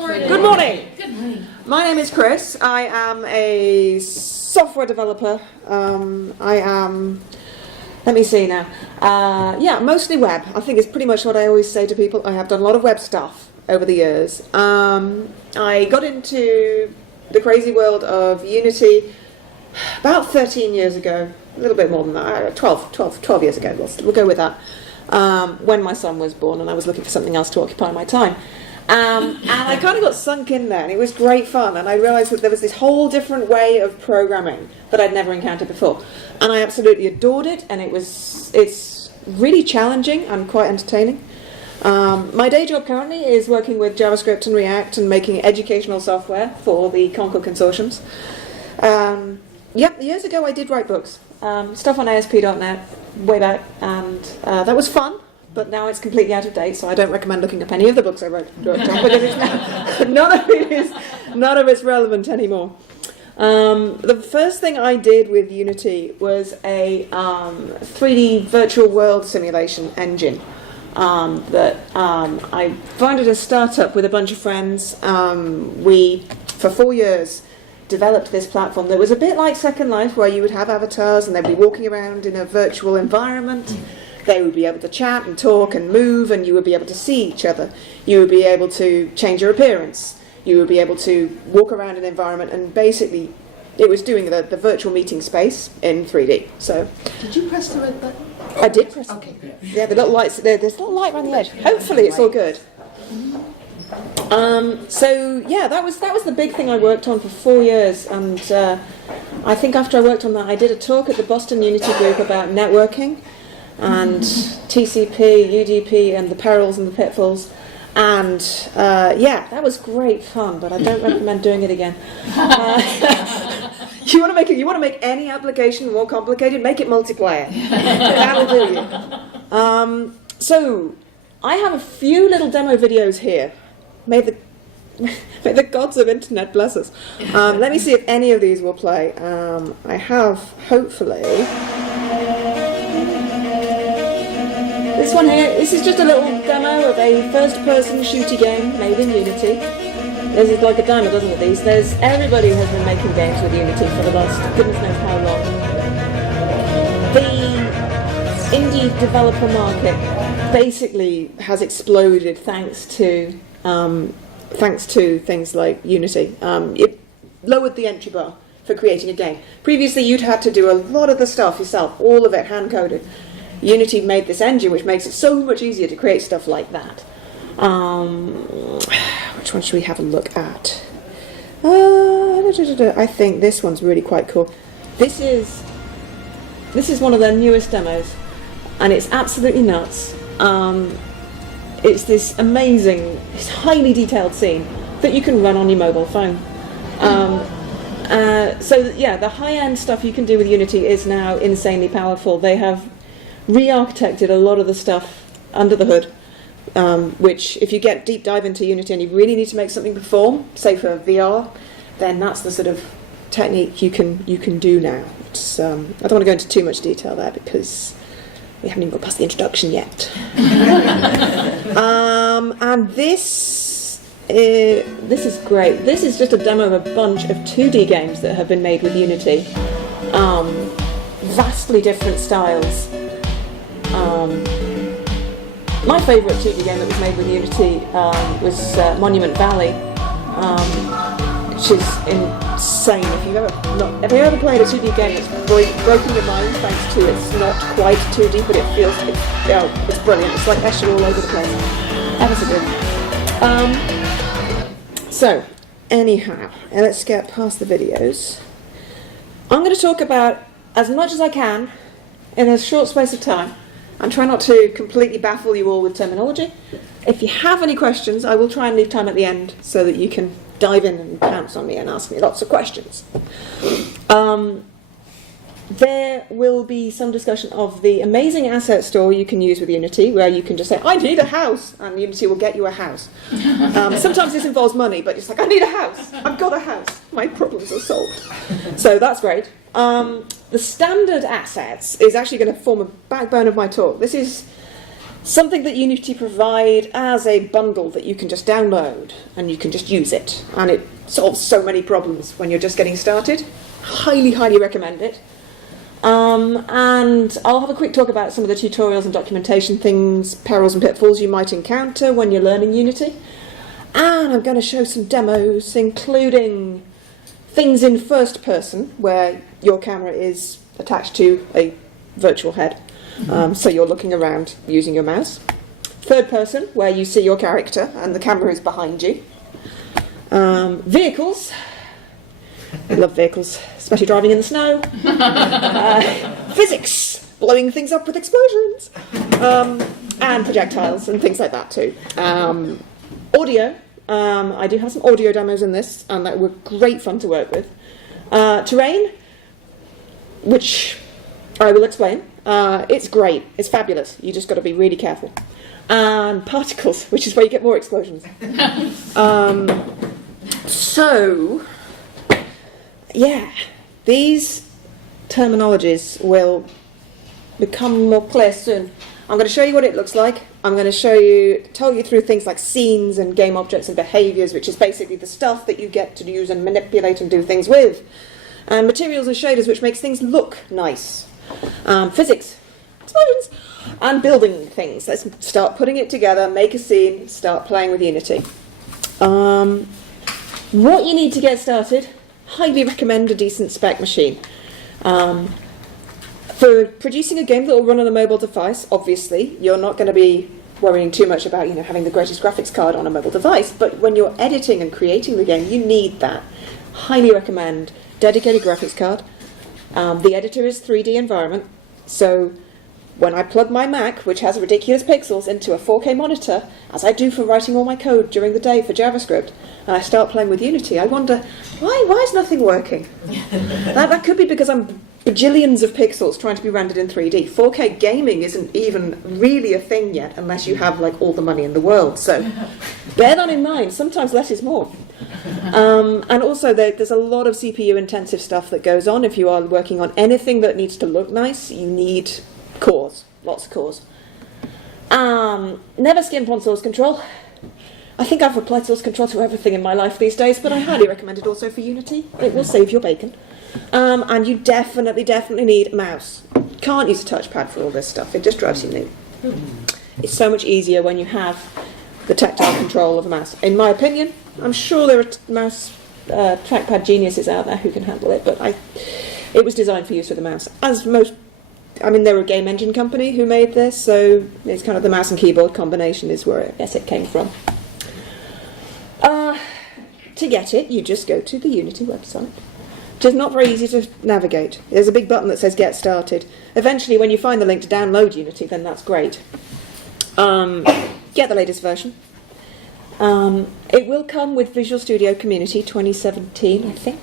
morning. Good morning. Good morning. My name is Chris. I am a software developer. Let me see now. Mostly web. I think it's pretty much what I always say to people. I have done a lot of web stuff over the years. I got into the crazy world of Unity about 13 years ago. A little bit more than that. 12 years ago. We'll go with that. When my son was born and I was looking for something else to occupy my time. And I kind of got sunk in there, and it was great fun, and I realised that there was this whole different way of programming that I'd never encountered before. And I absolutely adored it, and it's really challenging and quite entertaining. My day job currently is working with JavaScript and React and making educational software for the Concord consortiums. Years ago I did write books, stuff on ASP.NET way back, and that was fun. But now it's completely out of date, so I don't recommend looking up any of the books I wrote because it's now, none of it's relevant anymore. The first thing I did with Unity was a 3D virtual world simulation engine that I founded a startup with a bunch of friends. We, for 4 years, developed this platform that was a bit like Second Life, where you would have avatars and they'd be walking around in a virtual environment. They would be able to chat and talk and move, and you would be able to see each other. You would be able to change your appearance. You would be able to walk around an environment, and basically it was doing the virtual meeting space in 3D. So, did you press the red button? I did press it. Okay, good. Yeah, the little lights, there's a little light around the edge. Hopefully it's all good. That was the big thing I worked on for 4 years, and I think after I worked on that, I did a talk at the Boston Unity group about networking and TCP, UDP, and the perils and the pitfalls. And that was great fun, but I don't recommend doing it again. You want to make any application more complicated, make it multiplayer. That'll do you. So I have a few little demo videos here. May the gods of internet bless us. Let me see if any of these will play. I have, hopefully. This one here, this is just a little demo of a first-person shooty game made in Unity. This is like a demo, doesn't it, these? Everybody has been making games with Unity for the last goodness knows how long. The indie developer market basically has exploded thanks to things like Unity. It lowered the entry bar for creating a game. Previously, you'd had to do a lot of the stuff yourself, all of it hand-coded. Unity made this engine which makes it so much easier to create stuff like that. Which one should we have a look at? I think this one's really quite cool. This is one of their newest demos, and it's absolutely nuts. It's this amazing, highly detailed scene that you can run on your mobile phone. The high-end stuff you can do with Unity is now insanely powerful. They have re-architected a lot of the stuff under the hood, which if you get deep dive into Unity and you really need to make something perform, say for VR, then that's the sort of technique you can do now. It's, I don't want to go into too much detail there because we haven't even got past the introduction yet. And this is great. This is just a demo of a bunch of 2D games that have been made with Unity. Vastly different styles. My favourite 2D game that was made with Unity was Monument Valley, which is insane. If you've ever played a 2D game that's broken your mind thanks to it's not quite 2D, but it's brilliant. It's like Escher all over the place. Ever so good. Anyhow, let's get past the videos. I'm going to talk about as much as I can in a short space of time, and try not to completely baffle you all with terminology. If you have any questions, I will try and leave time at the end so that you can dive in and pounce on me and ask me lots of questions. There will be some discussion of the amazing asset store you can use with Unity, where you can just say, I need a house, and Unity will get you a house. Sometimes this involves money, but it's like, I need a house. I've got a house. My problems are solved. So that's great. The standard assets is actually going to form a backbone of my talk. This is something that Unity provide as a bundle that you can just download and you can just use it. And it solves so many problems when you're just getting started. Highly, highly recommend it. And I'll have a quick talk about some of the tutorials and documentation things, perils and pitfalls you might encounter when you're learning Unity. And I'm going to show some demos, including things in first person, where your camera is attached to a virtual head. So you're looking around using your mouse. Third person, where you see your character and the camera is behind you. Vehicles. I love vehicles, especially driving in the snow. Physics, blowing things up with explosions. And projectiles and things like that too. Audio. I do have some audio demos in this, and that were great fun to work with. Terrain, which I will explain. It's great. It's fabulous. You just got to be really careful. And particles, which is where you get more explosions. So, yeah, these terminologies will become more clear soon. I'm going to show you what it looks like. I'm going to tell you through things like scenes and game objects and behaviors, which is basically the stuff that you get to use and manipulate and do things with. And materials and shaders, which makes things look nice. Physics, explosions, and building things. Let's start putting it together, make a scene, start playing with Unity. What you need to get started, highly recommend a decent spec machine. For producing a game that will run on a mobile device, obviously, you're not going to be worrying too much about having the greatest graphics card on a mobile device, but when you're editing and creating the game, you need that. Highly recommend dedicated graphics card. The editor is 3D environment, so when I plug my Mac, which has ridiculous pixels, into a 4K monitor, as I do for writing all my code during the day for JavaScript, and I start playing with Unity, I wonder, why is nothing working? that could be because I'm bajillions of pixels trying to be rendered in 3D. 4K gaming isn't even really a thing yet, unless you have all the money in the world. So bear that in mind. Sometimes less is more. And also there's a lot of CPU intensive stuff that goes on. If you are working on anything that needs to look nice, you need cores, lots of cores. Never skimp on source control. I think I've applied source control to everything in my life these days, but I highly recommend it also for Unity. It will save your bacon. And you definitely need a mouse. Can't use a touchpad for all this stuff. It just drives you nuts. It's so much easier when you have the tactile control of a mouse. In my opinion, I'm sure there are mouse trackpad geniuses out there who can handle it, but it was designed for use with a mouse. They're a game engine company who made this, so it's kind of the mouse and keyboard combination is where I guess it came from. To get it, you just go to the Unity website. Just not very easy to navigate. There's a big button that says Get Started. Eventually, when you find the link to download Unity, then that's great. Get the latest version. It will come with Visual Studio Community 2017, I think.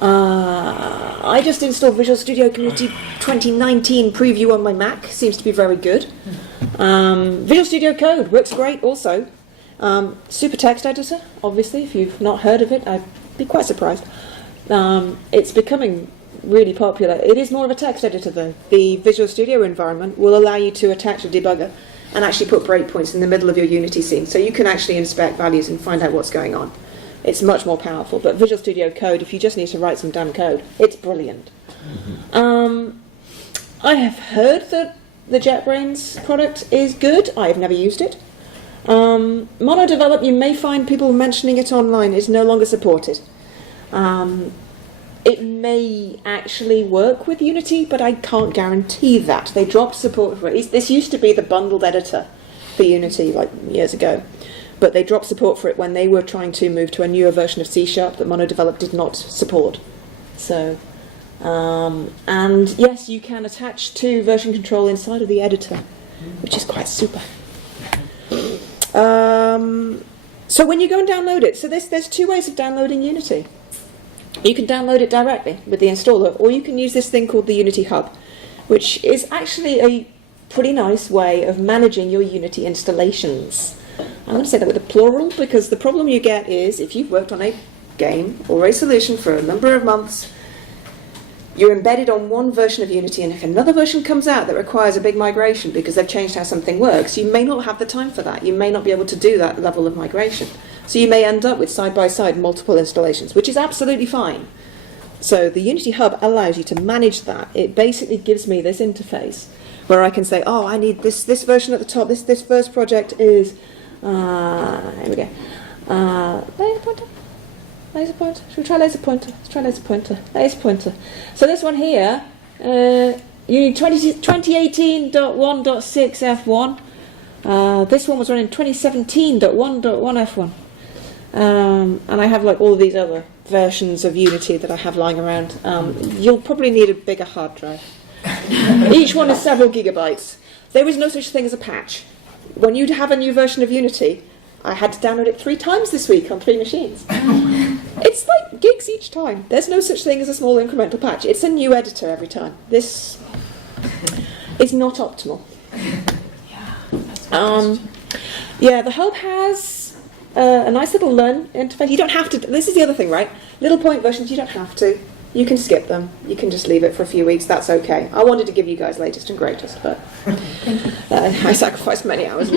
I just installed Visual Studio Community 2019 preview on my Mac. Seems to be very good. Visual Studio Code works great also. Super text editor, obviously. If you've not heard of it, I'd be quite surprised. It's becoming really popular. It is more of a text editor though. The Visual Studio environment will allow you to attach a debugger and actually put breakpoints in the middle of your Unity scene, so you can actually inspect values and find out what's going on. It's much more powerful, but Visual Studio Code, if you just need to write some damn code, it's brilliant. I have heard that the JetBrains product is good. I have never used it. MonoDevelop, you may find people mentioning it online, is no longer supported. It may actually work with Unity, but I can't guarantee that. They dropped support for it. This used to be the bundled editor for Unity years ago, but they dropped support for it when they were trying to move to a newer version of C# that MonoDevelop did not support. So, and yes, you can attach to version control inside of the editor, which is quite super. So when you go and download it, so there's two ways of downloading Unity. You can download it directly with the installer, or you can use this thing called the Unity Hub, which is actually a pretty nice way of managing your Unity installations. I'm going to say that with a plural, because the problem you get is if you've worked on a game or a solution for a number of months, you're embedded on one version of Unity, and if another version comes out that requires a big migration because they've changed how something works, you may not have the time for that. You may not be able to do that level of migration. So you may end up with side-by-side multiple installations, which is absolutely fine. So the Unity Hub allows you to manage that. It basically gives me this interface where I can say, oh, I need this version at the top. This first project is, here we go, laser pointer. Laser pointer. Should we try laser pointer? Let's try laser pointer. Laser pointer. So this one here, you need 2018.1.6 F1. This one was running 2017.1.1 F1. And I have like all of these other versions of Unity that I have lying around. You'll probably need a bigger hard drive. Each one is several gigabytes. There is no such thing as a patch. When you have a new version of Unity, I had to download it 3 times this week on 3 machines. It's like gigs each time. There's no such thing as a small incremental patch. It's a new editor every time. This is not optimal. Yeah, the Hub has a nice little learn interface. You don't have to. This is the other thing, right? Little point versions, you don't have to. You can skip them. You can just leave it for a few weeks. That's okay. I wanted to give you guys latest and greatest, but I sacrificed many hours.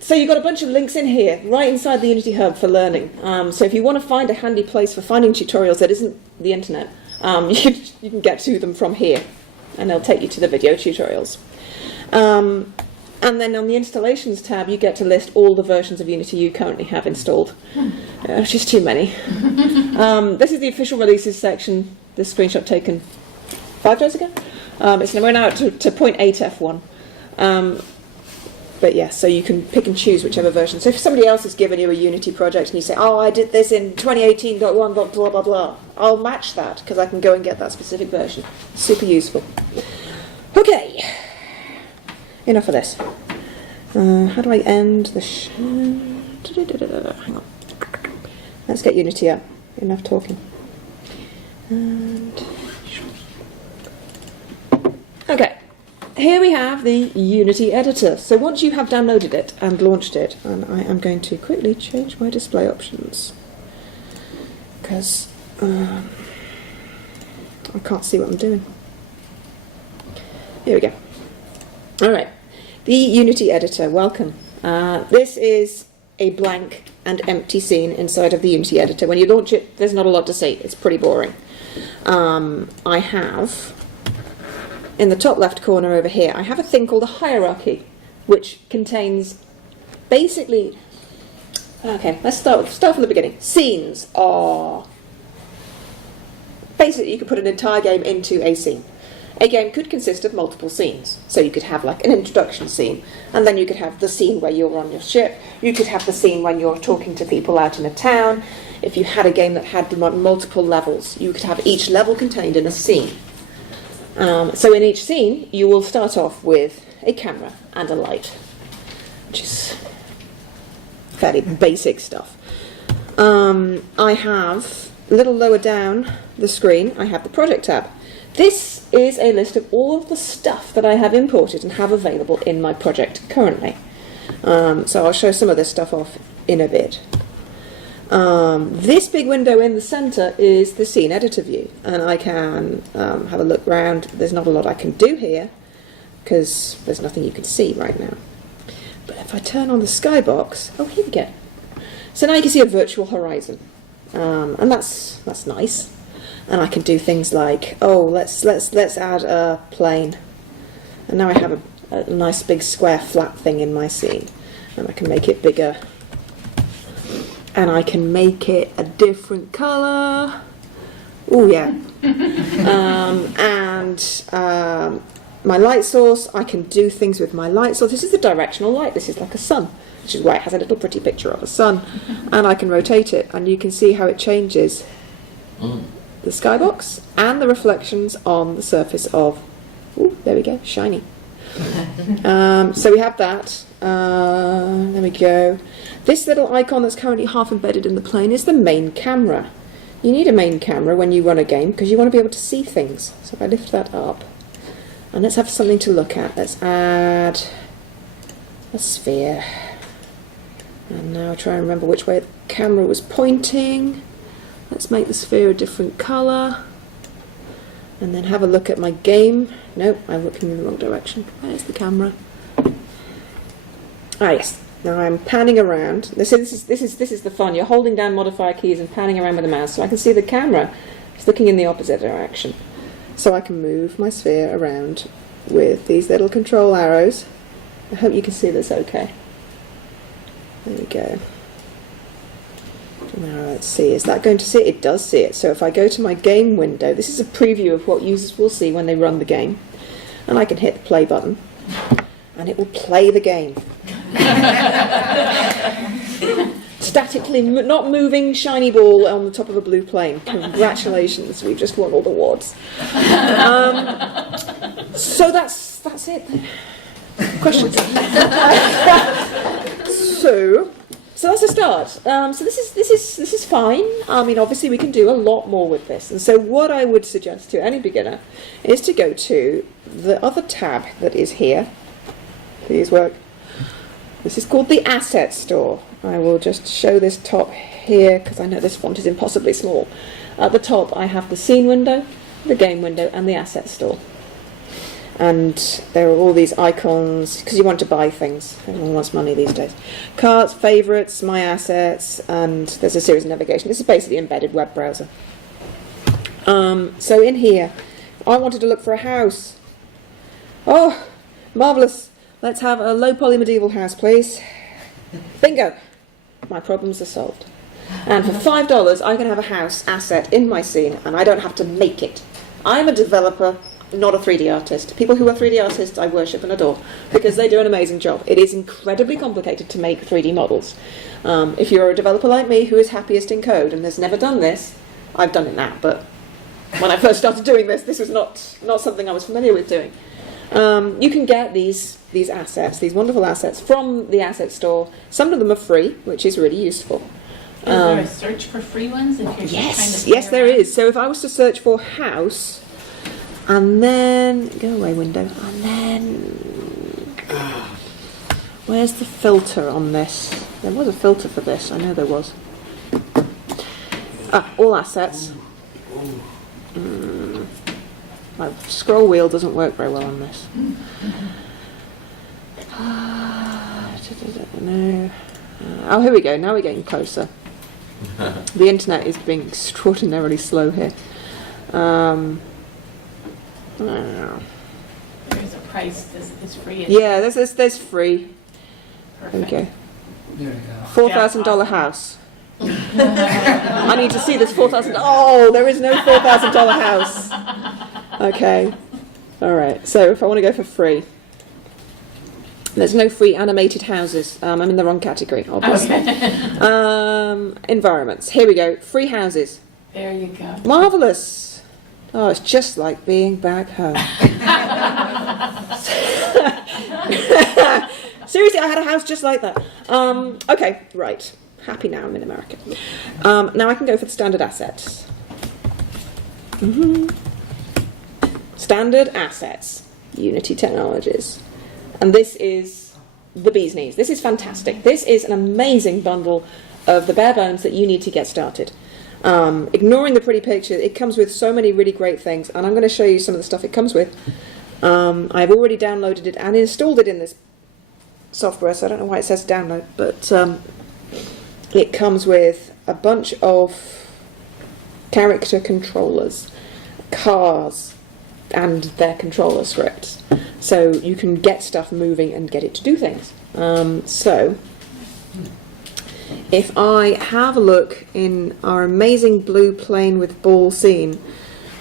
So you've got a bunch of links in here, right inside the Unity Hub for learning. So if you want to find a handy place for finding tutorials that isn't the internet, you can get to them from here, and they'll take you to the video tutorials. And then on the installations tab, you get to list all the versions of Unity you currently have installed. Just too many. This is the official releases section. This screenshot taken 5 days ago. We're now to 0.8 F1. But yeah, so you can pick and choose whichever version. So if somebody else has given you a Unity project and you say, oh, I did this in 2018.1, blah, blah, blah, blah, I'll match that because I can go and get that specific version. Super useful. Okay. Enough of this. How do I end the show? Hang on. Let's get Unity up. Enough talking. And okay. Here we have the Unity editor. So once you have downloaded it and launched it, and I am going to quickly change my display options because I can't see what I'm doing. Here we go. All right. The Unity editor, welcome. This is a blank and empty scene inside of the Unity editor. When you launch it, there's not a lot to see. It's pretty boring. I have, in the top left corner over here, I have a thing called a hierarchy, which contains basically, okay, let's start from the beginning. Scenes are, basically you could put an entire game into a scene. A game could consist of multiple scenes. So you could have like an introduction scene, and then you could have the scene where you're on your ship. You could have the scene when you're talking to people out in a town. If you had a game that had multiple levels, you could have each level contained in a scene. So in each scene, you will start off with a camera and a light, which is fairly basic stuff. I have, a little lower down the screen, I have the project tab. This is a list of all of the stuff that I have imported and have available in my project currently. So I'll show some of this stuff off in a bit. This big window in the center is the scene editor view, and I can have a look around. There's not a lot I can do here because there's nothing you can see right now. But if I turn on the skybox, oh, here we go. So now you can see a virtual horizon, and that's nice. And I can do things like, oh, let's add a plane, and now I have a nice big square flat thing in my scene, and I can make it bigger, and I can make it a different color. Oh yeah, my light source, I can do things with my light source. This is the directional light. This is like a sun, which is why it has a little pretty picture of a sun, and I can rotate it, and you can see how it changes. The skybox and the reflections on the surface of, ooh, there we go, shiny. So we have that. There we go. This little icon that's currently half embedded in the plane is the main camera. You need a main camera when you run a game because you want to be able to see things. So if I lift that up, and let's have something to look at. Let's add a sphere. And now try and remember which way the camera was pointing. Let's make the sphere a different colour. and then have a look at my game. Nope, I'm looking in the wrong direction. Where's the camera? Ah, yes. Now I'm panning around. This is the fun. You're holding down modifier keys and panning around with the mouse, so I can see the camera is looking in the opposite direction. So I can move my sphere around with these little control arrows. I hope you can see this okay. There we go. Now let's see, is that going to see it? It does see it. So if I go to my game window, this is a preview of what users will see when they run the game. And I can hit the play button, and it will play the game. Statically, not moving shiny ball on the top of a blue plane. Congratulations, we've just won all the awards. So that's it. Questions? So that's a start. So this is fine. I mean, obviously we can do a lot more with this. And so what I would suggest to any beginner is to go to the other tab that is here. Please work. This is called the Asset Store. I will just show this top here because I know this font is impossibly small. At the top I have the Scene window, the Game window, and the Asset Store. And there are all these icons because you want to buy things. Everyone wants money these days. Carts, favourites, my assets, and there's a series of navigation. This is basically embedded web browser. So in here, I wanted to look for a house. Oh, marvellous. Let's have a low poly medieval house, please. Bingo. My problems are solved. And for $5, I can have a house asset in my scene, and I don't have to make it. I'm a developer, not a 3D artist. People who are 3D artists I worship and adore because they do an amazing job. It is incredibly complicated to make 3D models. If you're a developer like me who is happiest in code and has never done this, I've done it now, but when I first started doing this, this was not something I was familiar with doing. You can get these assets, these wonderful assets, from the Asset Store. Some of them are free, which is really useful. Is there a search for free ones? If you're just trying to yes, there is. So if I was to search for house, and then go away window, and then where's the filter on this? There was a filter for this. I know there was. All assets. My scroll wheel doesn't work very well on this. No. Oh, here we go. Now we're getting closer. The internet is being extraordinarily slow here. There's a price. It's free. Yeah, there's free. Perfect. There we go. $4,000 house. I need to see this $4,000. Oh, there is no $4,000 house. Okay. All right. So if I want to go for free, there's no free animated houses. I'm in the wrong category, obviously. Okay. Environments. Here we go. Free houses. There you go. Marvelous. Oh, it's just like being back home. Seriously, I had a house just like that. Okay, right. Happy now I'm in America. Now I can go for the standard assets. Standard assets. Unity Technologies. And this is the bee's knees. This is fantastic. This is an amazing bundle of the bare bones that you need to get started. Ignoring the pretty picture, it comes with so many really great things, and I'm going to show you some of the stuff it comes with. I've already downloaded it and installed it in this software, so I don't know why it says download, but it comes with a bunch of character controllers, cars, and their controller scripts. So you can get stuff moving and get it to do things. So if I have a look in our amazing blue plane with ball scene,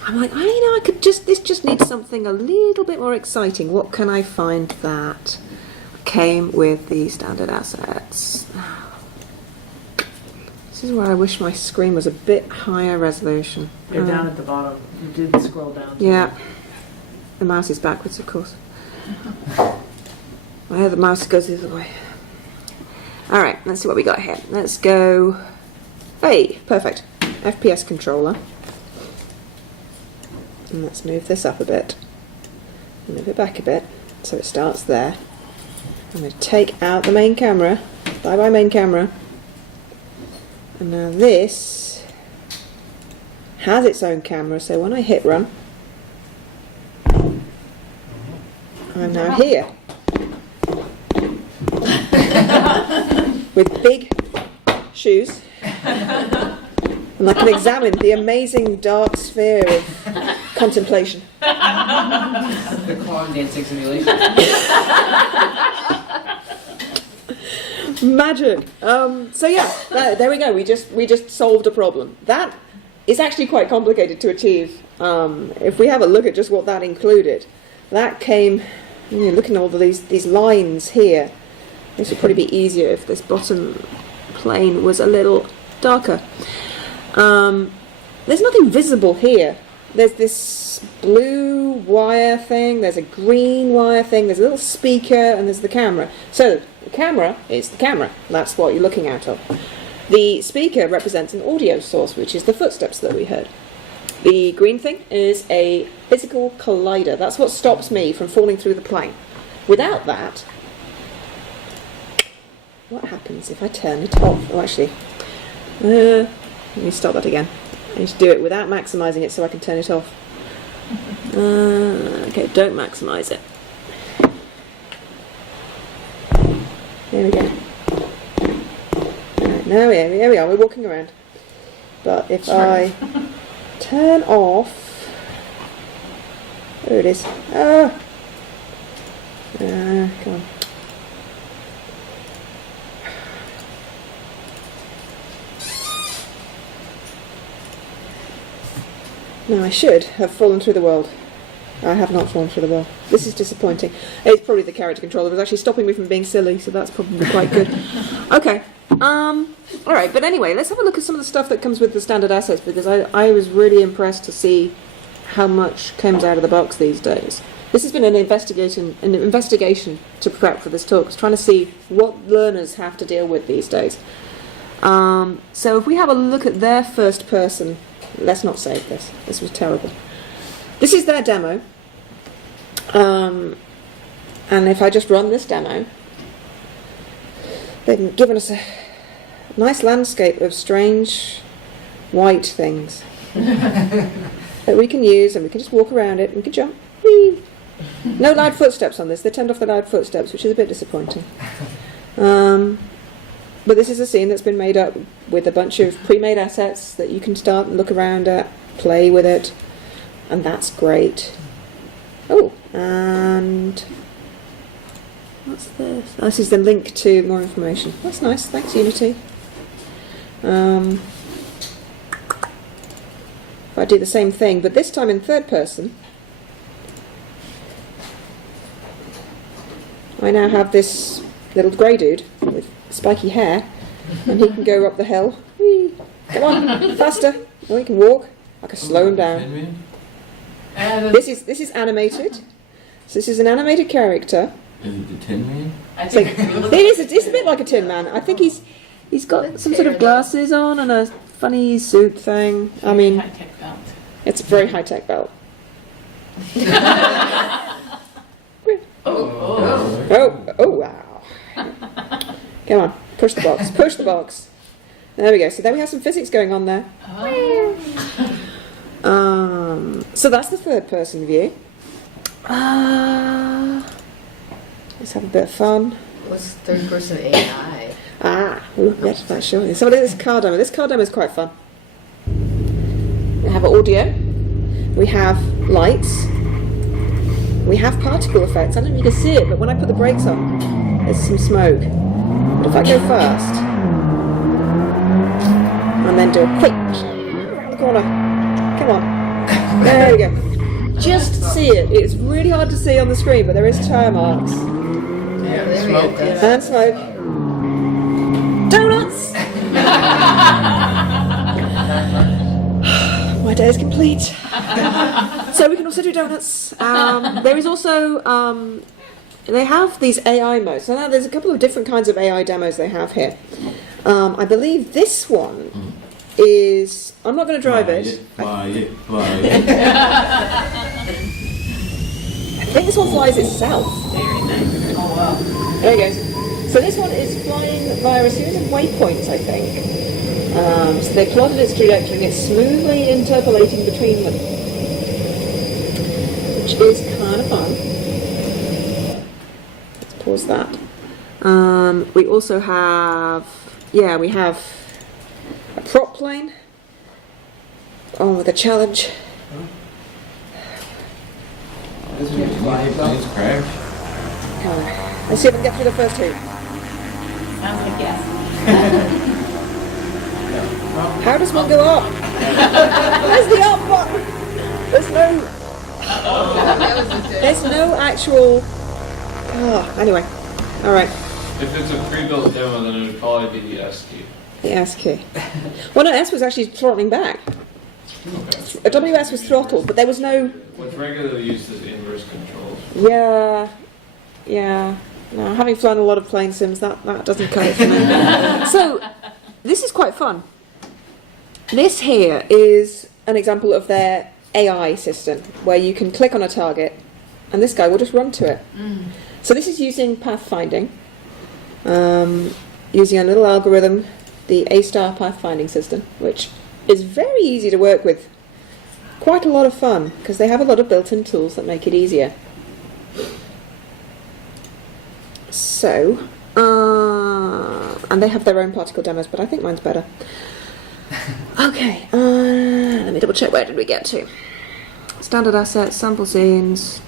I'm like, I could this just needs something a little bit more exciting. What can I find that came with the standard assets? This is where I wish my screen was a bit higher resolution. You're down at the bottom. You did scroll down. Yeah. The mouse is backwards, of course. The mouse goes the other way. Alright, let's see what we got here. Let's go... Hey, perfect. FPS controller. And let's move this up a bit. Move it back a bit, so it starts there. I'm going to take out the main camera. Bye-bye main camera. And now this has its own camera, so when I hit run, I'm now here. With big shoes. And I can examine the amazing dark sphere of contemplation. The clog dancing simulation. Magic. So yeah, there we go. We just solved a problem. That is actually quite complicated to achieve. If we have a look at just what that included, that came. Looking at all of these lines here. This would probably be easier if this bottom plane was a little darker. There's nothing visible here. There's this blue wire thing, there's a green wire thing, there's a little speaker, and there's the camera. So, the camera is the camera. That's what you're looking out of. The speaker represents an audio source, which is the footsteps that we heard. The green thing is a physical collider. That's what stops me from falling through the plane. Without that, what happens if I turn it off? Oh, actually, let me start that again. I need to do it without maximising it so I can turn it off. Okay, don't maximise it. There we go. Right, now here we are, we're walking around. But if I turn off... There it is. Come on. Now I should have fallen through the world. I have not fallen through the world. This is disappointing. It's probably the character controller was actually stopping me from being silly, so that's probably quite good. Okay. Alright, but anyway, let's have a look at some of the stuff that comes with the standard assets, because I was really impressed to see how much comes out of the box these days. This has been an investigation to prep for this talk. I was trying to see what learners have to deal with these days. So if we have a look at their first person... Let's not save this. This was terrible. This is their demo. And if I just run this demo, they've given us a nice landscape of strange white things that we can use, and we can just walk around it and we can jump. Whee! No loud footsteps on this. They turned off the loud footsteps, which is a bit disappointing. But this is a scene that's been made up with a bunch of pre-made assets that you can start and look around at, play with it, and that's great. Oh, and what's this? Oh, this is the link to more information. That's nice, thanks Unity. If I do the same thing, but this time in third person, I now have this little grey dude with spiky hair, and he can go up the hill. Whee! Come on, faster! Oh, he can walk. I can slow him down. This is animated. So this is an animated character. Is it the Tin Man? I think It's a bit like a Tin Man. I think he's got some sort of glasses on and a funny suit thing. I mean, high-tech belt. it's a very high-tech belt. Oh, wow. Come on, push the box, push the box. There we go. So there we have some physics going on there. So that's the third person view. Let's have a bit of fun. What's third person AI? Yes, that's sure. So this car demo. This car demo is quite fun. We have audio. We have lights. We have particle effects. I don't know if you can see it, but when I put the brakes on, there's some smoke. But if I go fast, and then do a quick around the corner, come on, there we go. Just see it. It's really hard to see on the screen, but there is tire marks. Yeah, there we go. And smoke. Donuts! My day is complete. So we can also do donuts. There is also, they have these AI modes. So now there's a couple of different kinds of AI demos they have here. I believe this one is, I'm not going to drive it. Fly it. I think this one flies itself. Very nice. Oh, wow. There it goes. So this one is flying via a series of waypoints, I think. So they plotted its trajectory and it's smoothly interpolating between them, which is kind of fun. was that. We also have, we have a prop plane. On with a challenge. Doesn't your planes crash? Let's see if I can get through the first two. Sounds like yes. How does one go up? Where's the up button? There's no actual. Anyway, all right. If it's a pre-built demo, then it would probably be the S key. The S key. Well, no, S was actually throttling back. Okay. A WS was throttled, but there was no. What's regularly used is inverse controls. Yeah. No, having flown a lot of plane sims, that doesn't cut it for me. So, this is quite fun. This here is an example of their AI system, where you can click on a target, and this guy will just run to it. So this is using pathfinding, using a little algorithm, the A-star pathfinding system, which is very easy to work with. Quite a lot of fun, because they have a lot of built-in tools that make it easier. So, and they have their own particle demos, but I think mine's better. Okay, let me double check, where did we get to? Standard assets, sample scenes,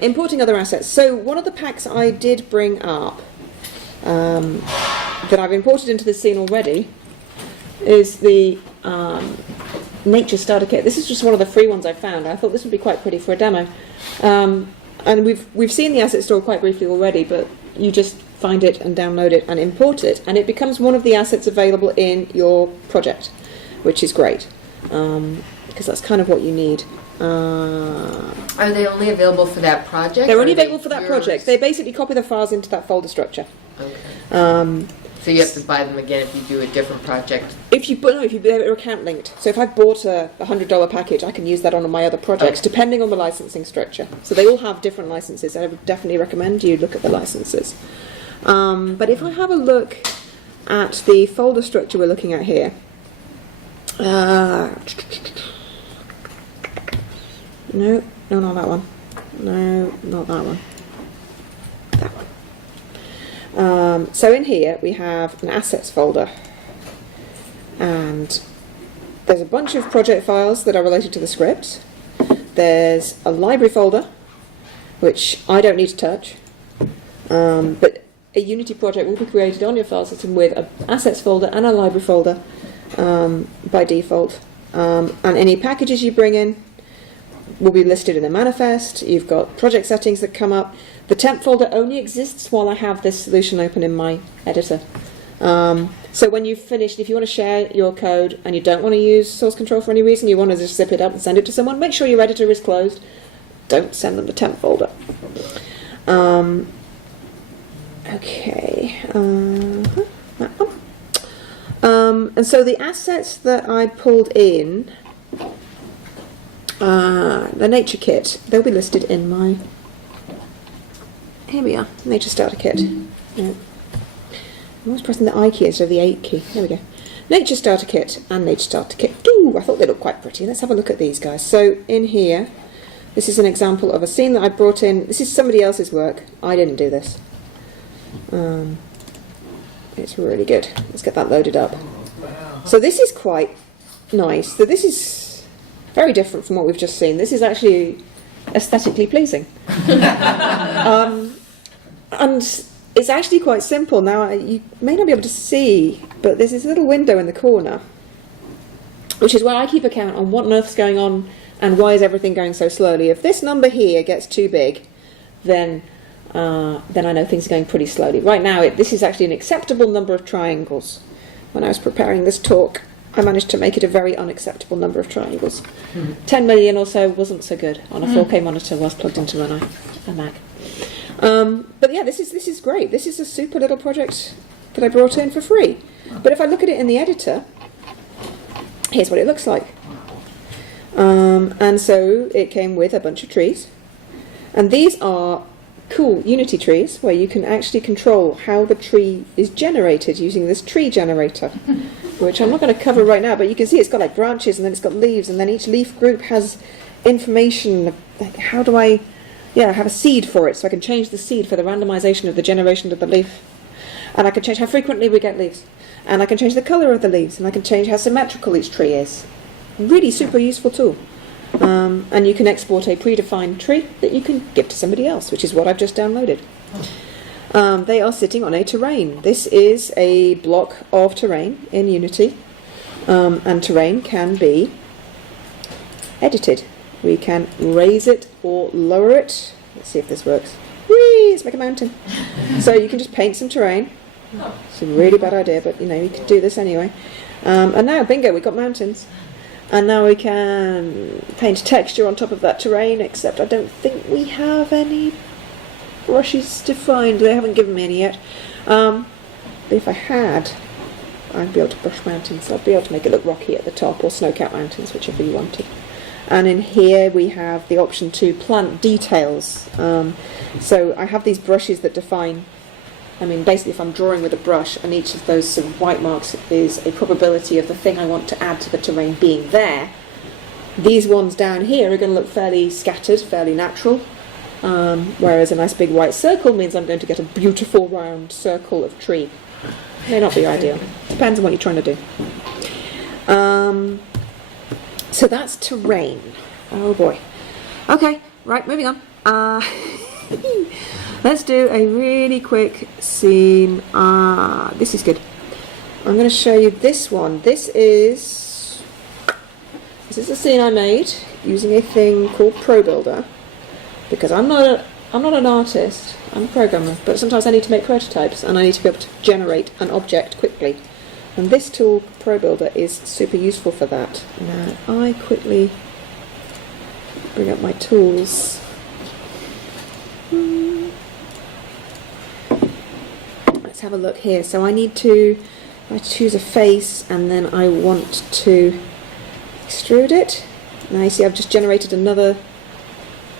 importing other assets. So one of the packs I did bring up, that I've imported into the scene already, is the nature starter kit. This is just one of the free ones I found. I thought this would be quite pretty for a demo. And we've seen the asset store quite briefly already, but you just find it and download it and import it, and it becomes one of the assets available in your project, which is great, because that's kind of what you need. Are they only available for that project? They're only available for that project. They basically copy the files into that folder structure. Okay. So you have to buy them again if you do a different project. If they're account linked. So if I've bought a $100 package, I can use that on my other projects, depending on the licensing structure. So they all have different licenses. I would definitely recommend you look at the licenses. But if I have a look at the folder structure we're looking at here, no, not that one. No, not that one. That one. So in here we have an assets folder, and there's a bunch of project files that are related to the script. There's a library folder, which I don't need to touch, but a Unity project will be created on your file system with an assets folder and a library folder by default, and any packages you bring in will be listed in the manifest. You've got project settings that come up. The temp folder only exists while I have this solution open in my editor. So when you've finished, if you want to share your code and you don't want to use source control for any reason, you want to just zip it up and send it to someone, make sure your editor is closed. Don't send them the temp folder. Okay. That one. And so the assets that I pulled in, the nature kit, they'll be listed in my... Here we are, nature starter kit. Yeah. I'm always pressing the I key instead of the 8 key. There we go. Nature starter kit and nature starter kit. Ooh, I thought they looked quite pretty. Let's have a look at these guys. So in here, this is an example of a scene that I brought in. This is somebody else's work. I didn't do this. It's really good. Let's get that loaded up. So this is quite nice. So this is very different from what we've just seen. This is actually aesthetically pleasing. And it's actually quite simple. Now, you may not be able to see, but there's this little window in the corner, which is where I keep account on what on earth's going on and why is everything going so slowly. If this number here gets too big, then I know things are going pretty slowly. Right now, this is actually an acceptable number of triangles. When I was preparing this talk, I managed to make it a very unacceptable number of triangles. 10 million or so wasn't so good on a 4K monitor whilst plugged into a Mac. But yeah, this is great. This is a super little project that I brought in for free. But if I look at it in the editor, here's what it looks like. And so it came with a bunch of trees. And these are cool Unity trees where you can actually control how the tree is generated using this tree generator, which I'm not going to cover right now, but you can see it's got like branches and then it's got leaves, and then each leaf group has information. Like, how do I Yeah, I have a seed for it, so I can change the seed for the randomization of the generation of the leaf. And I can change how frequently we get leaves. And I can change the colour of the leaves, and I can change how symmetrical each tree is. Really super useful tool. And you can export a predefined tree that you can give to somebody else, which is what I've just downloaded. They are sitting on a terrain. This is a block of terrain in Unity, and terrain can be edited. We can raise it or lower it. Let's see if this works. Whee! Let's make a mountain. So you can just paint some terrain. It's a really bad idea, but you can do this anyway. And now, bingo, we've got mountains. And now we can paint texture on top of that terrain, except I don't think we have any brushes defined. They haven't given me any yet. But if I had, I'd be able to brush mountains. I'd be able to make it look rocky at the top, or snow-capped mountains, whichever you wanted. And in here we have the option to plant details. So I have these brushes that define, basically if I'm drawing with a brush and each of those sort of white marks is a probability of the thing I want to add to the terrain being there, these ones down here are going to look fairly scattered, fairly natural, whereas a nice big white circle means I'm going to get a beautiful round circle of tree. May not be ideal. Depends on what you're trying to do. So that's terrain. Oh boy. Okay, right, moving on. Let's do a really quick scene. This is good. I'm going to show you this one. This is a scene I made using a thing called ProBuilder, because I'm not an artist. I'm a programmer, but sometimes I need to make prototypes and I need to be able to generate an object quickly. And this tool, ProBuilder, is super useful for that. Now, I quickly bring up my tools. Let's have a look here. So I choose a face, and then I want to extrude it. Now you see I've just generated another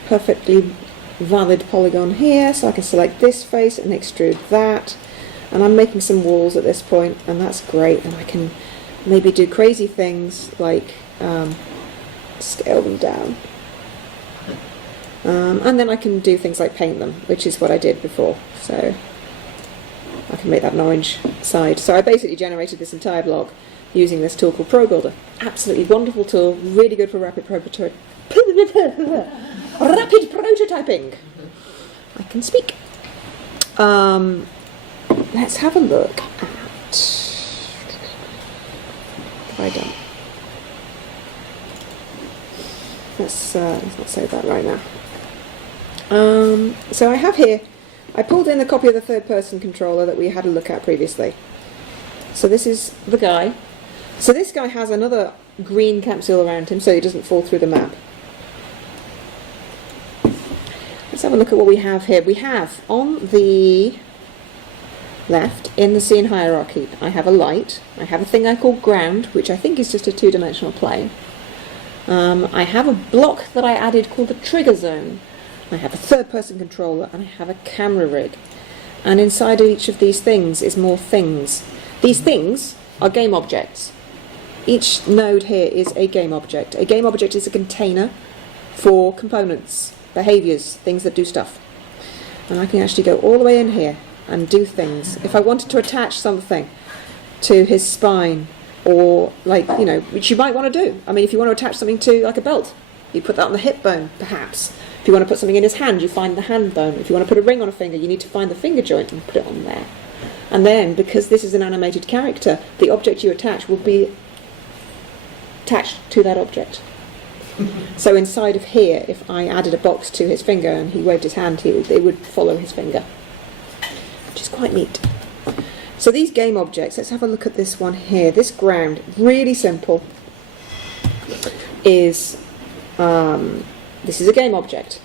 perfectly valid polygon here, so I can select this face and extrude that. And I'm making some walls at this point, and that's great. And I can maybe do crazy things like scale them down. And then I can do things like paint them, which is what I did before. So I can make that an orange side. So I basically generated this entire block using this tool called ProBuilder. Absolutely wonderful tool, really good for rapid prototyping. I can speak. Let's have a look at what have I done. Let's not save that right now. So I have here, I pulled in a copy of the third-person controller that we had a look at previously. So this is the guy. So this guy has another green capsule around him so he doesn't fall through the map. Let's have a look at what we have here. We have on the left, in the scene hierarchy, I have a light. I have a thing I call ground, which I think is just a two-dimensional plane. I have a block that I added called the trigger zone. I have a third-person controller, and I have a camera rig. And inside of each of these things is more things. These things are game objects. Each node here is a game object. A game object is a container for components, behaviours, things that do stuff. And I can actually go all the way in here and do things. If I wanted to attach something to his spine, or which you might want to do. If you want to attach something to like a belt, you put that on the hip bone, perhaps. If you want to put something in his hand, you find the hand bone. If you want to put a ring on a finger, you need to find the finger joint and put it on there. And then, because this is an animated character, the object you attach will be attached to that object. So inside of here, if I added a box to his finger and he waved his hand, it would follow his finger, which is quite neat. So these game objects, let's have a look at this one here. This ground, really simple, is, this is a game object.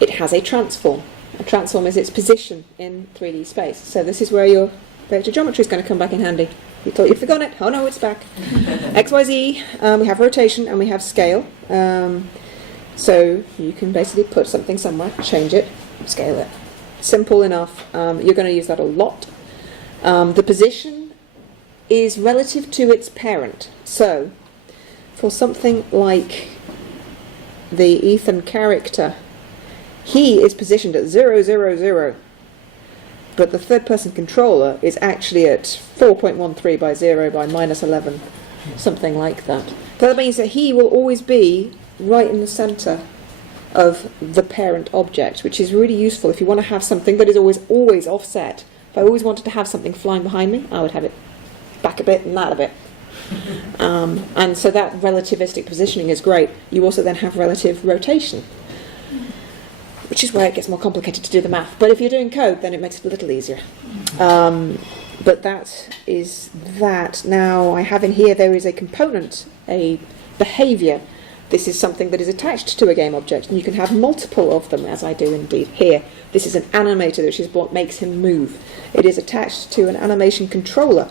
It has a transform. A transform is its position in 3D space. So this is where your vector geometry is going to come back in handy. You thought you'd forgotten it? Oh no, it's back. X, Y, Z, we have rotation and we have scale. So you can basically put something somewhere, change it, scale it. Simple enough. You're going to use that a lot. The position is relative to its parent. So for something like the Ethan character, he is positioned at 0, 0, 0. But the third person controller is actually at 4.13 by 0 by minus 11. Something like that. So that means that he will always be right in the centre of the parent object, which is really useful if you want to have something that is always offset. If I always wanted to have something flying behind me, I would have it back a bit and that a bit. And so that relativistic positioning is great. You also then have relative rotation, which is where it gets more complicated to do the math. But if you're doing code, then it makes it a little easier. But that is that. Now I have in here, there is a component, a behaviour. This is something that is attached to a game object, and you can have multiple of them, as I do indeed here. This is an animator, which is what makes him move. It is attached to an animation controller.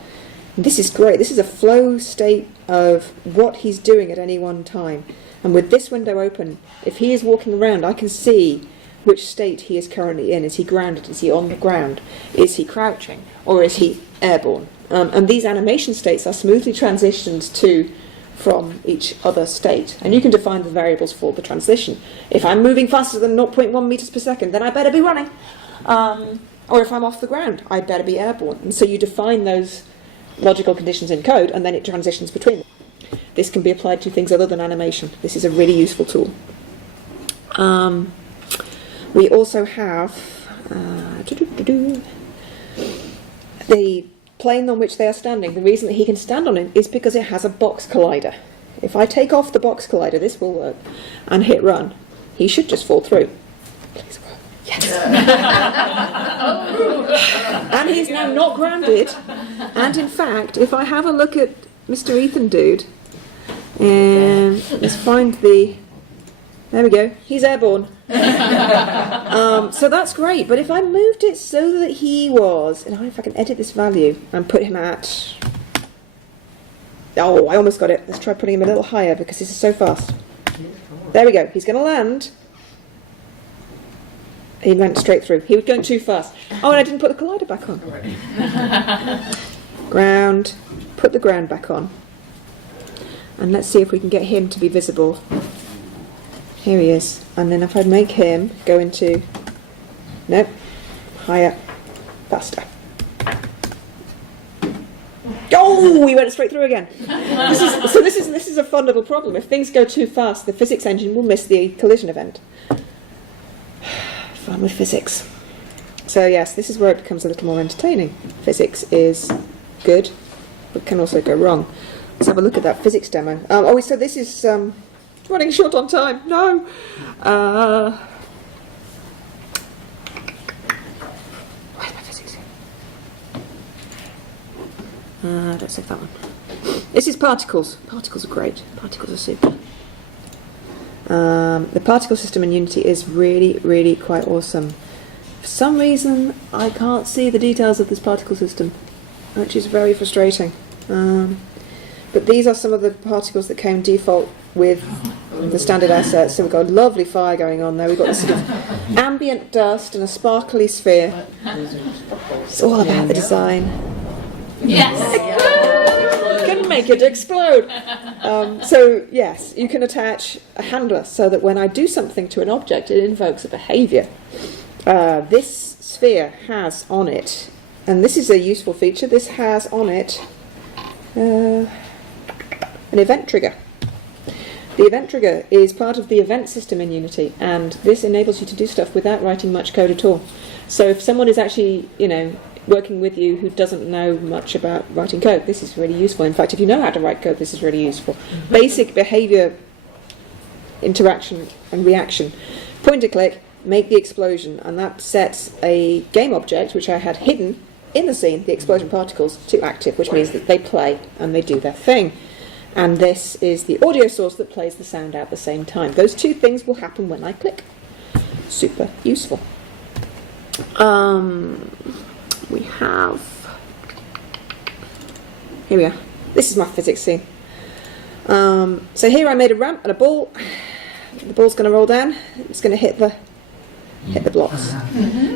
And this is great. This is a flow state of what he's doing at any one time. And with this window open, if he is walking around, I can see which state he is currently in. Is he grounded? Is he on the ground? Is he crouching? Or is he airborne? And these animation states are smoothly transitioned to from each other state. And you can define the variables for the transition. If I'm moving faster than 0.1 meters per second, then I better be running. Or if I'm off the ground, I better be airborne. And so you define those logical conditions in code, and then it transitions between them. This can be applied to things other than animation. This is a really useful tool. We also have the plane on which they are standing. The reason that he can stand on it is because it has a box collider. If I take off the box collider, this will work, and hit run, he should just fall through. Please work. Yes. And he's now not grounded. And in fact, if I have a look at Mr. Ethan Dude, and let's find the... There we go. He's airborne. So that's great. But if I moved it so that he was, and if I can edit this value and put him at... Oh, I almost got it. Let's try putting him a little higher because this is so fast. There we go. He's going to land. He went straight through. He was going too fast. Oh, and I didn't put the collider back on. Ground. Put the ground back on. And let's see if we can get him to be visible. Here he is. And then if I make him go into... Nope. Higher. Faster. Oh, we went straight through again. This is a fun little problem. If things go too fast, the physics engine will miss the collision event. Fun with physics. So yes, this is where it becomes a little more entertaining. Physics is good, but can also go wrong. Let's have a look at that physics demo. We said this is running short on time. No. Where's my physics? Don't save that one. This is particles. Particles are great. Particles are super. The particle system in Unity is really, really quite awesome. For some reason, I can't see the details of this particle system, which is very frustrating. But these are some of the particles that came default with the standard assets. So we've got a lovely fire going on there. We've got this sort of ambient dust and a sparkly sphere. It's all about the design. Yes. Can make it explode. So yes, you can attach a handler so that when I do something to an object, it invokes a behaviour. This sphere has on it, and this is a useful feature, this has on it an event trigger. The event trigger is part of the event system in Unity, and this enables you to do stuff without writing much code at all. So if someone is actually, working with you who doesn't know much about writing code, this is really useful. In fact, if you know how to write code, this is really useful. Basic behavior, interaction and reaction. Point and click, make the explosion, and that sets a game object, which I had hidden in the scene, the explosion particles, to active, which means that they play and they do their thing. And this is the audio source that plays the sound out at the same time. Those two things will happen when I click. Super useful. We have... Here we are. This is my physics scene. So here I made a ramp and a ball. The ball's going to roll down. It's going to hit the blocks.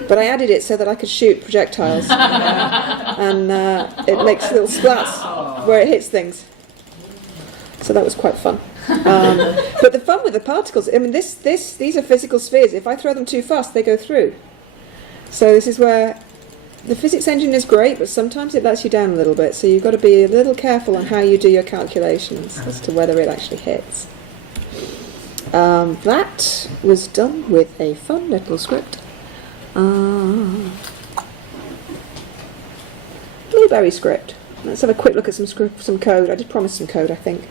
But I added it so that I could shoot projectiles. And it makes little splats where it hits things. So that was quite fun. But the fun with the particles, I mean, these are physical spheres. If I throw them too fast, they go through. So this is where the physics engine is great, but sometimes it lets you down a little bit. So you've got to be a little careful on how you do your calculations as to whether it actually hits. That was done with a fun little script. Blueberry script. Let's have a quick look at some code. I did promise some code, I think.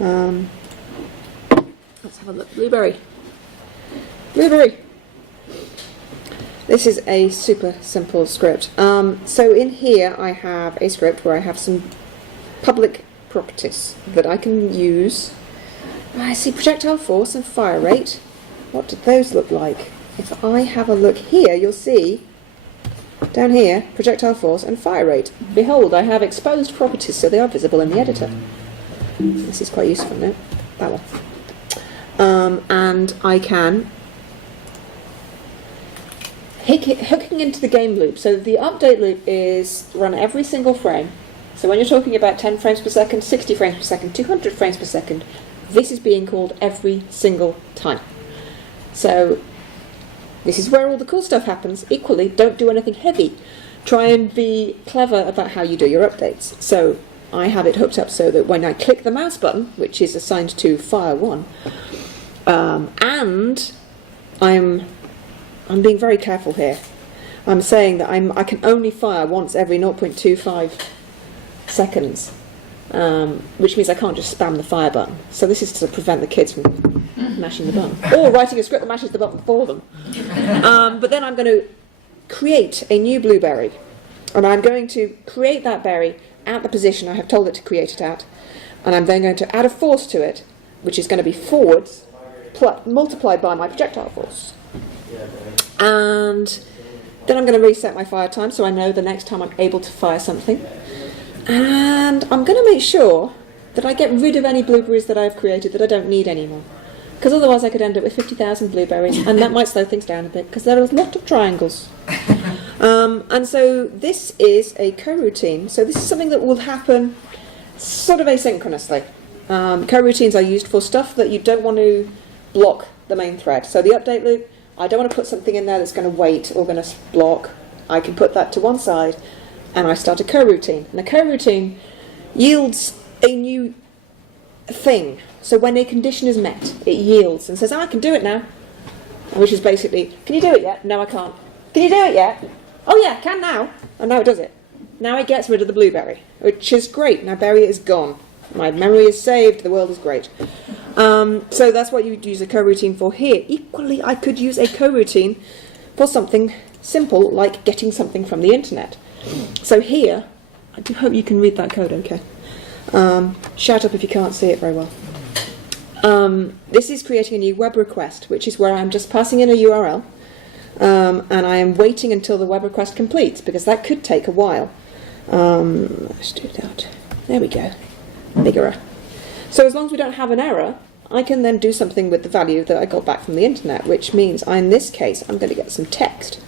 Let's have a look. Blueberry. This is a super simple script. So in here I have a script where I have some public properties that I can use. I see projectile force and fire rate. What do those look like? If I have a look here, you'll see down here projectile force and fire rate. Behold, I have exposed properties, so they are visible in the editor. This is quite useful, no? That one. And I can hooking into the game loop. So the update loop is run every single frame. So when you're talking about 10 frames per second, 60 frames per second, 200 frames per second, this is being called every single time. So this is where all the cool stuff happens. Equally, don't do anything heavy. Try and be clever about how you do your updates. So I have it hooked up so that when I click the mouse button, which is assigned to fire 1, and I'm being very careful here. I'm saying that I can only fire once every 0.25 seconds, which means I can't just spam the fire button. So this is to prevent the kids from mashing the button, or writing a script that mashes the button for them. But then I'm going to create a new blueberry, and I'm going to create that berry at the position I have told it to create it at, and I'm then going to add a force to it, which is going to be forwards multiplied by my projectile force. And then I'm going to reset my fire time so I know the next time I'm able to fire something. And I'm going to make sure that I get rid of any blueberries that I've created that I don't need anymore. Because otherwise I could end up with 50,000 blueberries, and that might slow things down a bit because there are a lot of triangles. And so this is a coroutine. So this is something that will happen sort of asynchronously. Coroutines are used for stuff that you don't want to block the main thread. So the update loop, I don't want to put something in there that's going to wait or going to block. I can put that to one side and I start a coroutine. And a coroutine yields a new thing. So when a condition is met, it yields and says, I can do it now. Which is basically, can you do it yet? No, I can't. Can you do it yet? Oh yeah, I can now. And now it does it. Now it gets rid of the blueberry, which is great. Now berry is gone. My memory is saved. The world is great. So that's what you would use a coroutine for here. Equally, I could use a coroutine for something simple like getting something from the internet. So here, I do hope you can read that code okay. Shout up if you can't see it very well. This is creating a new web request, which is where I'm just passing in a URL, and I am waiting until the web request completes, because that could take a while. Let's do that. There we go. Big error. So as long as we don't have an error, I can then do something with the value that I got back from the internet, which means in this case I'm going to get some text.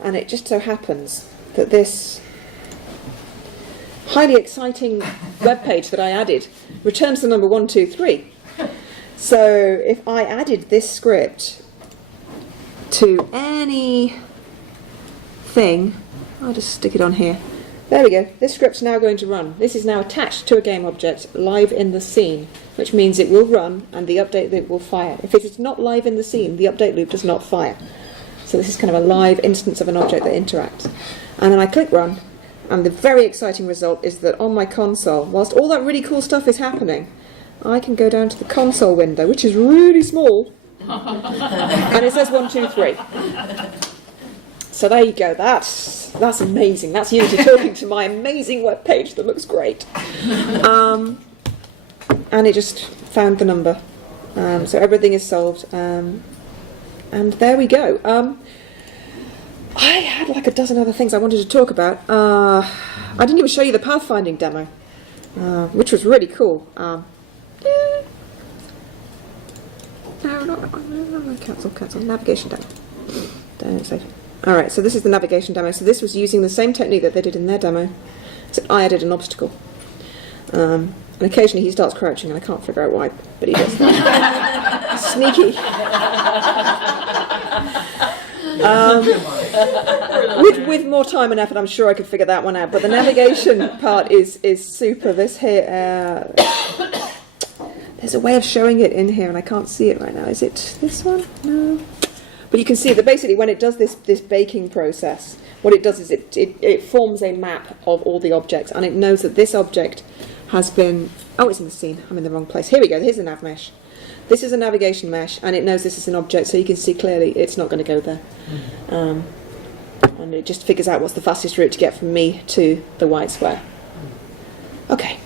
And it just so happens that this highly exciting web page that I added returns the number 123. So if I added this script to any thing, I'll just stick it on here. There we go. This script's now going to run. This is now attached to a game object live in the scene, which means it will run and the update loop will fire. If it is not live in the scene, the update loop does not fire. So this is kind of a live instance of an object that interacts. And then I click run, and the very exciting result is that on my console, whilst all that really cool stuff is happening, I can go down to the console window, which is really small, and it says 1, 2, 3. So there you go. That's amazing. That's Unity talking to my amazing web page that looks great. And it just found the number. So everything is solved. And there we go. I had like a dozen other things I wanted to talk about. I didn't even show you the pathfinding demo, which was really cool. No, cancel. Navigation demo. Don't save it. Alright, so this is the navigation demo. So this was using the same technique that they did in their demo, except I added an obstacle. And occasionally he starts crouching, and I can't figure out why, but he does that. Sneaky. With more time and effort, I'm sure I could figure that one out. But the navigation part is super. This here, there's a way of showing it in here, and I can't see it right now. Is it this one? No. But you can see that basically when it does this baking process, what it does is it forms a map of all the objects, and it knows that this object has been... Oh, it's in the scene. I'm in the wrong place. Here we go. Here's the nav mesh. This is a navigation mesh, and it knows this is an object, so you can see clearly it's not going to go there. And it just figures out what's the fastest route to get from me to the white square. Okay.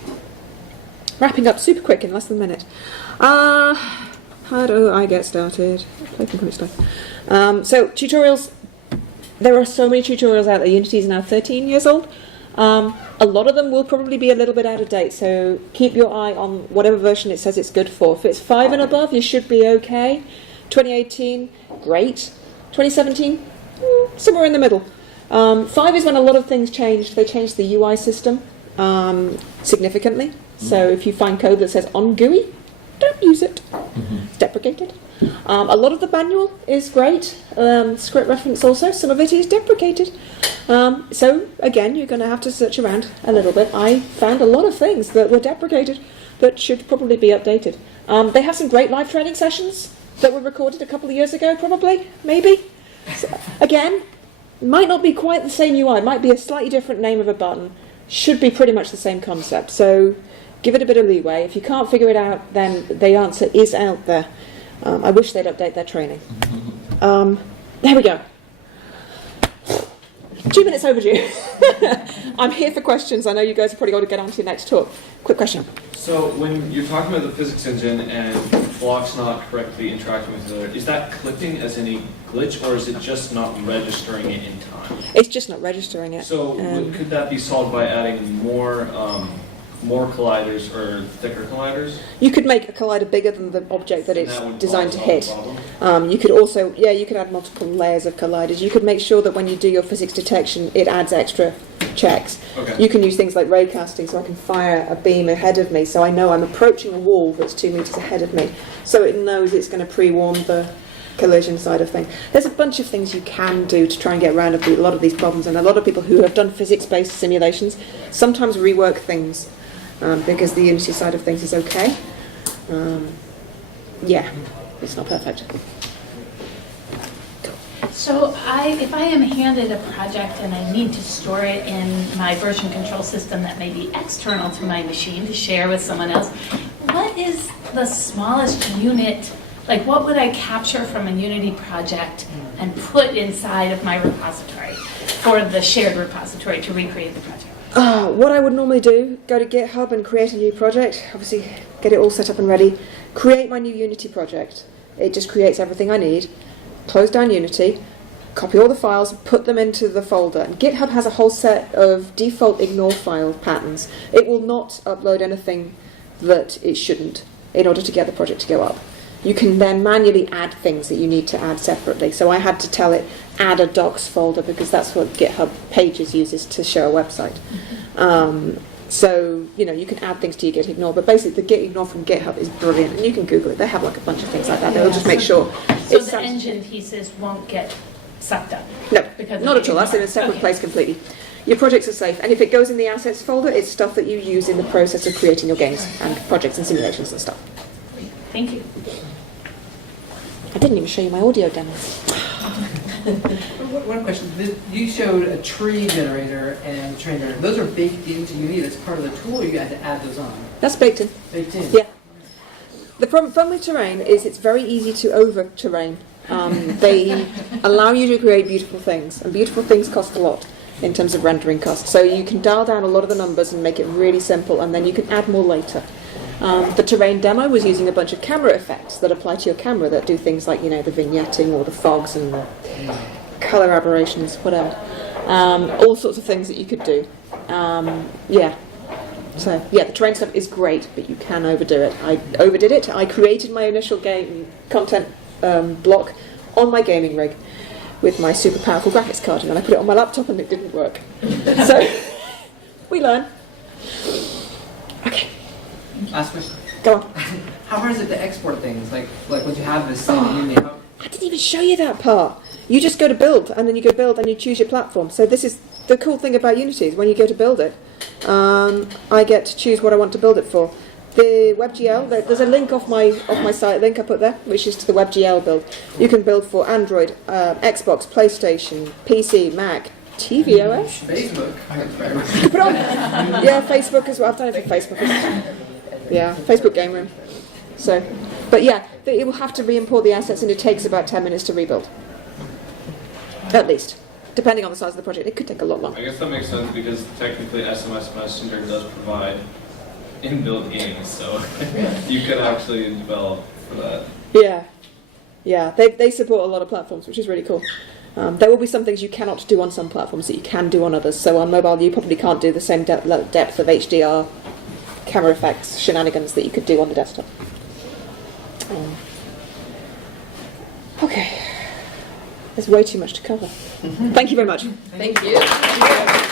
Wrapping up super quick in less than a minute. How do I get started? So tutorials. There are so many tutorials out there. Unity is now 13 years old. A lot of them will probably be a little bit out of date, so keep your eye on whatever version it says it's good for. If it's 5 and above, you should be okay. 2018, great. 2017, somewhere in the middle. 5 is when a lot of things changed. They changed the UI system significantly. So if you find code that says on GUI, don't use it. It's deprecated. A lot of the manual is great. Script reference also, some of it is deprecated. So again, you're going to have to search around a little bit. I found a lot of things that were deprecated that should probably be updated. They have some great live training sessions that were recorded a couple of years ago, probably, maybe. So, again, might not be quite the same UI, might be a slightly different name of a button, should be pretty much the same concept. So give it a bit of leeway. If you can't figure it out, then the answer is out there. I wish they'd update their training. There we go. 2 minutes overdue. I'm here for questions. I know you guys have probably got to get on to your next talk. Quick question. So when you're talking about the physics engine and blocks not correctly interacting with each other, is that clipping as any glitch, or is it just not registering it in time? It's just not registering it. So could that be solved by adding more colliders or thicker colliders? You could make a collider bigger than the object that it's designed to hit. You could also, you could add multiple layers of colliders. You could make sure that when you do your physics detection, it adds extra checks. Okay. You can use things like raycasting, so I can fire a beam ahead of me, so I know I'm approaching a wall that's 2 meters ahead of me, so it knows it's going to pre-warn the collision side of things. There's a bunch of things you can do to try and get around a lot of these problems, and a lot of people who have done physics-based simulations sometimes rework things because the Unity side of things is okay. It's not perfect. So if I am handed a project and I need to store it in my version control system that may be external to my machine to share with someone else, what is the smallest unit, like what would I capture from a Unity project and put inside of my repository for the shared repository to recreate the project? What I would normally do, go to GitHub and create a new project, obviously get it all set up and ready, create my new Unity project. It just creates everything I need, close down Unity, copy all the files, put them into the folder. And GitHub has a whole set of default ignore file patterns. It will not upload anything that it shouldn't in order to get the project to go up. You can then manually add things that you need to add separately. So I had to tell it, add a docs folder, because that's what GitHub Pages uses to show a website. So, you can add things to your Git ignore, but basically the Git ignore from GitHub is brilliant, and you can Google it. They have like a bunch of things like that. They'll just make sure. So the engine pieces won't get sucked up? No, not at all. That's in a separate place completely. Your projects are safe, and if it goes in the assets folder, it's stuff that you use in the process of creating your games and projects and simulations and stuff. Thank you. I didn't even show you my audio demo. One question. You showed a tree generator and train generator. Those are baked into Unity as part of the tool, or you had to add those on? That's baked in. Baked in? Yeah. The problem with terrain is it's very easy to over-terrain. They allow you to create beautiful things, and beautiful things cost a lot in terms of rendering costs. So you can dial down a lot of the numbers and make it really simple, and then you can add more later. The terrain demo was using a bunch of camera effects that apply to your camera that do things like, the vignetting or the fogs and the color aberrations, whatever. All sorts of things that you could do. So, the terrain stuff is great, but you can overdo it. I overdid it. I created my initial game content block on my gaming rig with my super powerful graphics card, and then I put it on my laptop and it didn't work. So, we learn. Okay. Last question. Go on. How hard is it to export things? Like once you have this thing in Unity, how, I didn't even show you that part. You just go to build, and then you go build, and you choose your platform. So this is the cool thing about Unity is when you go to build it, I get to choose what I want to build it for. The WebGL, there's a link off my site link I put there, which is to the WebGL build. You can build for Android, Xbox, PlayStation, PC, Mac, tvOS. Facebook? Put on. Yeah, Facebook as well. I've done it for Facebook. Yeah, Facebook Game Room. So, but yeah, it will have to re-import the assets, and it takes about 10 minutes to rebuild. At least, depending on the size of the project, it could take a lot longer. I guess that makes sense because technically SMS Messenger does provide inbuilt games, so you could actually develop for that. Yeah, they support a lot of platforms, which is really cool. There will be some things you cannot do on some platforms that you can do on others. So on mobile, you probably can't do the same depth of HDR camera effects shenanigans that you could do on the desktop. Okay, there's way too much to cover. Thank you very much. Thank you.